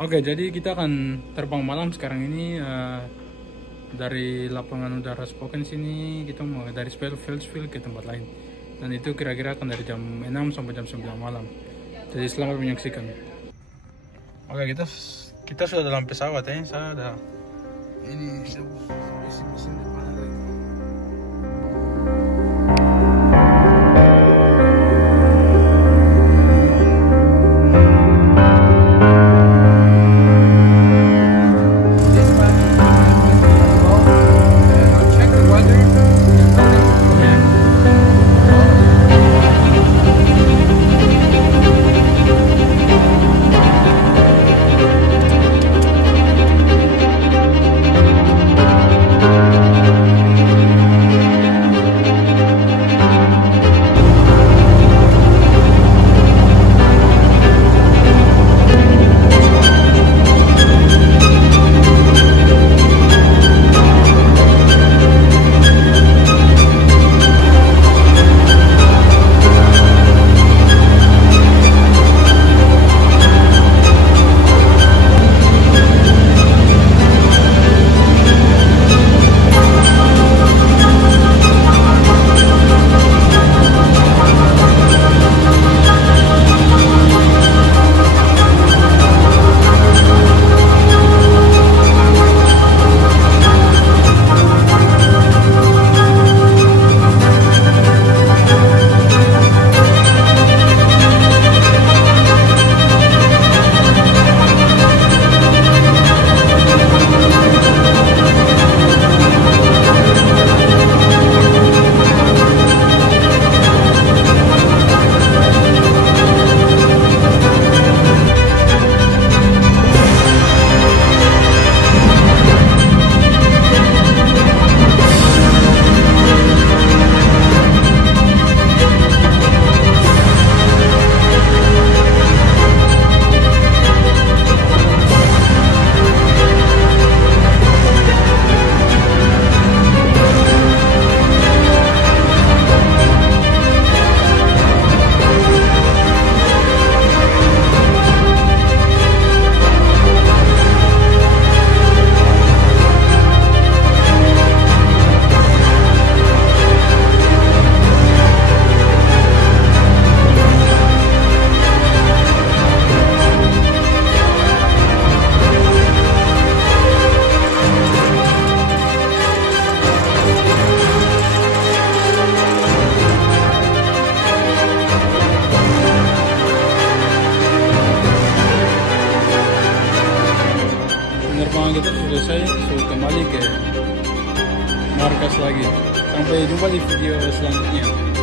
Oke, jadi kita akan terbang malam sekarang ini dari lapangan udara Spoken sini kita mau dari Spelfield ke tempat lain. Dan itu kira-kira akan dari jam 6 sampai jam 9 malam. Jadi selamat menyaksikan. Oke, kita sudah dalam pesawat ya. Saya ada ini mesin depan ada. Penerbangan kita sudah selesai, so kembali ke markas lagi. Sampai jumpa di video selanjutnya.